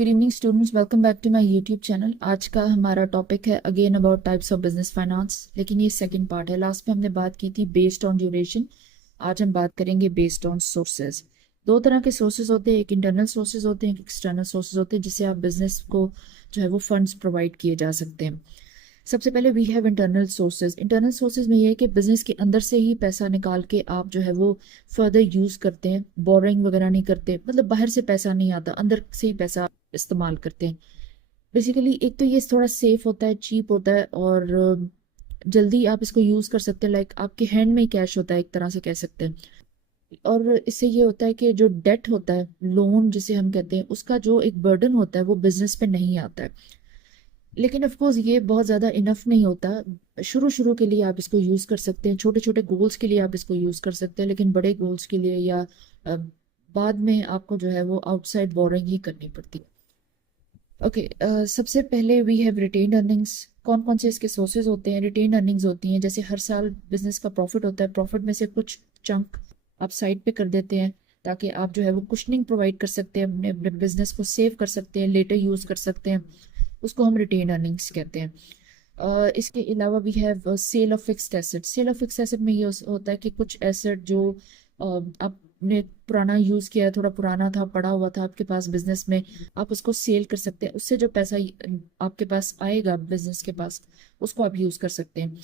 Good evening students, welcome back to my YouTube channel. आज का हमारा टॉपिक है again about types of business finance, लेकिन ये सेकंड पार्ट है। लास्ट में हमने बात की थी बेस्ड ऑन ड्यूरेशन। आज हम बात करेंगे बेस्ड ऑन सोर्सेज। दो तरह के सोर्सेज होते हैं, एक इंटरनल सोर्सेज होते हैं, एक एक्सटर्नल सोर्सेज होते हैं, जिससे आप बिजनेस को जो है वो फंड्स प्रोवाइड किए जा सकते हैं। सबसे पहले we have internal sources. Internal sources में ये है कि बिजनेस के अंदर से ही पैसा निकाल के आप जो है वो फर्दर यूज करते हैं, बोरिंग वगैरह नहीं करते, मतलब बाहर से पैसा नहीं आता, अंदर से ही पैसा इस्तेमाल करते हैं। बेसिकली एक तो ये थोड़ा सेफ होता है, चीप होता है, और जल्दी आप इसको यूज कर सकते हैं। लाइक आपके हैंड में ही कैश होता है, एक तरह से कह सकते हैं। और इससे ये होता है कि जो डेट होता है, लोन जिसे हम कहते हैं, उसका जो एक बर्डन होता है वो बिजनेस पे नहीं आता है। लेकिन ऑफ कोर्स ये बहुत ज़्यादा इनफ नहीं होता। शुरू शुरू के लिए आप इसको यूज़ कर सकते हैं, छोटे छोटे गोल्स के लिए आप इसको यूज़ कर सकते हैं, लेकिन बड़े गोल्स के लिए या अ, बाद में आपको जो है वो आउटसाइड बोरिंग ही करनी पड़ती है। ओके, सबसे पहले वी हैव रिटेन्ड अर्निंग्स। कौन कौन से इसके सोर्सेज होते हैं? रिटेन्ड अर्निंग्स होती हैं, जैसे हर साल बिजनेस का प्रॉफिट होता है, प्रॉफिट में से कुछ चंक आप साइड पे कर देते हैं, ताकि आप जो है वो कुशनिंग प्रोवाइड कर सकते हैं, अपने बिजनेस को सेव कर सकते हैं, लेटर यूज़ कर सकते हैं। उसको हम रिटेन अर्निंग्स कहते हैं। इसके अलावा we have sale of fixed asset. Sale of fixed asset में ये होता है कि कुछ एसेट जो आपने पुराना यूज किया है, थोड़ा पुराना था, पड़ा हुआ था आपके पास बिजनेस में, आप उसको सेल कर सकते हैं। उससे जो पैसा आपके पास आएगा बिजनेस के पास, उसको आप यूज कर सकते हैं।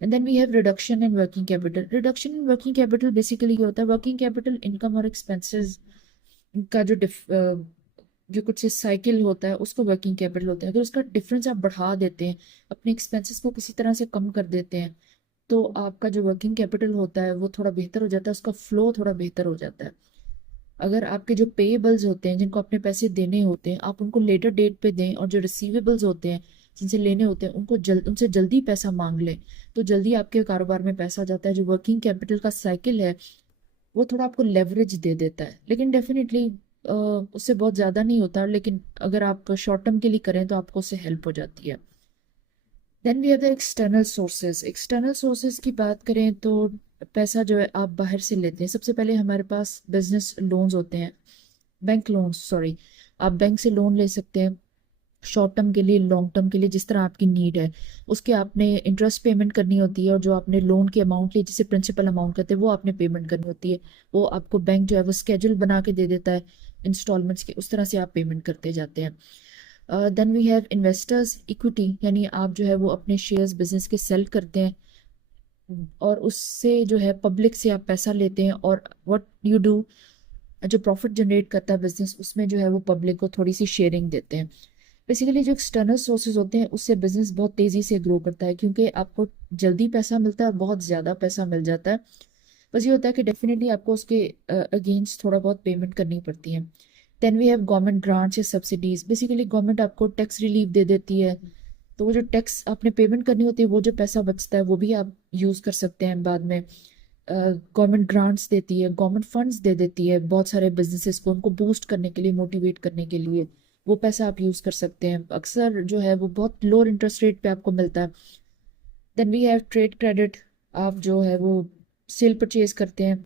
And then we have reduction in working capital. Reduction in working capital basically ये होता है, वर्किंग कैपिटल इनकम और एक्सपेंसेस का जो कुछ साइकिल होता है उसको वर्किंग कैपिटल होता है। अगर उसका डिफरेंस आप बढ़ा देते हैं, अपने एक्सपेंसेस को किसी तरह से कम कर देते हैं, तो आपका जो वर्किंग कैपिटल होता है वो थोड़ा बेहतर हो जाता है, उसका फ्लो थोड़ा बेहतर हो जाता है। अगर आपके जो पेएबल्स होते हैं, जिनको अपने पैसे देने होते हैं, आप उनको लेटर डेट पे दें, और जो रिसीवेबल्स होते हैं जिनसे लेने होते हैं, उनसे जल्दी पैसा मांग लें, तो जल्दी आपके कारोबार में पैसा आ जाता है। जो वर्किंग कैपिटल का साइकिल है वो थोड़ा आपको लेवरेज दे देता है, लेकिन डेफिनेटली उससे बहुत ज़्यादा नहीं होता, लेकिन अगर आप शॉर्ट टर्म के लिए करें तो आपको उससे हेल्प हो जाती है। Then we have the external sources. External sources की बात करें तो पैसा जो है आप बाहर से लेते हैं। सबसे पहले हमारे पास बिजनेस लोन्स होते हैं, बैंक लोन्स, सॉरी। आप बैंक से लोन ले सकते हैं, शॉर्ट टर्म के लिए, लॉन्ग टर्म के लिए, जिस तरह आपकी नीड है। उसके आपने इंटरेस्ट पेमेंट करनी होती है, और जो आपने लोन की अमाउंट ली, जिसे प्रिंसिपल अमाउंट कहते हैं, वो आपने पेमेंट करनी होती है। वो आपको बैंक जो है वो स्केड्यूल बना के दे देता है इंस्टॉलमेंट्स के, उस तरह से आप पेमेंट करते जाते हैं। Then we have investors equity, यानी आप जो है वो अपने शेयर्स बिजनेस के सेल करते हैं, और उससे जो है पब्लिक से आप पैसा लेते हैं, और व्हाट यू डू, जो प्रॉफिट जनरेट करता है बिजनेस, उसमें जो है वो पब्लिक को थोड़ी सी शेयरिंग देते हैं। बेसिकली जो एक्सटर्नल सोर्सेज होते हैं, उससे बिजनेस बहुत तेजी से ग्रो करता है, क्योंकि आपको जल्दी पैसा मिलता है, बहुत ज़्यादा पैसा मिल जाता है। बस ये होता है कि डेफिनेटली आपको उसके अगेंस्ट थोड़ा बहुत पेमेंट करनी पड़ती है। Then we have government grants या सब्सिडीज। बेसिकली गवर्नमेंट आपको टैक्स रिलीफ दे देती है, तो वो जो टैक्स आपने पेमेंट करनी होती है, वो जो पैसा बचता है वो भी आप यूज़ कर सकते हैं बाद में। गवर्नमेंट ग्रांट्स देती है, गवर्नमेंट फंड्स दे देती है बहुत सारे बिजनेसेस को, उनको बूस्ट करने के लिए, मोटिवेट करने के लिए, वो पैसा आप यूज़ कर सकते हैं। अक्सर जो है वो बहुत लोअर इंटरेस्ट रेट पे आपको मिलता है। Then we have trade credit. आप जो है वो सेल परचेज करते हैं,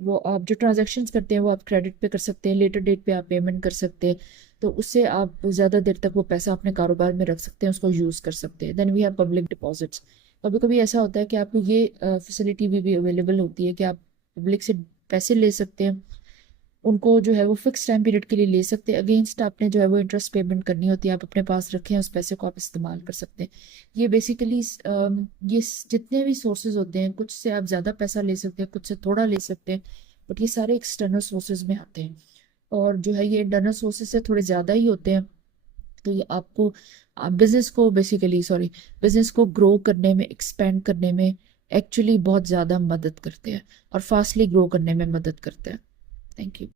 वो आप जो ट्रांजैक्शंस करते हैं वो आप क्रेडिट पे कर सकते हैं, लेटर डेट पे आप पेमेंट कर सकते हैं, तो उससे आप ज़्यादा देर तक वो पैसा अपने कारोबार में रख सकते हैं, उसको यूज़ कर सकते हैं। Then we have public deposits. कभी कभी ऐसा होता है कि आपको ये फैसिलिटी भी अवेलेबल होती है कि आप पब्लिक से पैसे ले सकते हैं, उनको जो है वो फिक्स टाइम पीरियड के लिए ले सकते हैं, अगेंस्ट आपने जो है वो इंटरेस्ट पेमेंट करनी होती है, आप अपने पास रखें, उस पैसे को आप इस्तेमाल कर सकते हैं। ये बेसिकली ये जितने भी सोर्सेज होते हैं, कुछ से आप ज़्यादा पैसा ले सकते हैं, कुछ से थोड़ा ले सकते हैं, बट ये सारे एक्सटर्नल सोर्सेज में आते हैं। और जो है ये इंटरनल सोर्सेज से थोड़े ज़्यादा ही होते हैं, तो ये आपको बिजनेस को बेसिकली, सॉरी, बिजनेस को ग्रो करने में, एक्सपेंड करने में एक्चुअली बहुत ज़्यादा मदद करते हैं, और फास्टली ग्रो करने में मदद करते हैं। Thank you.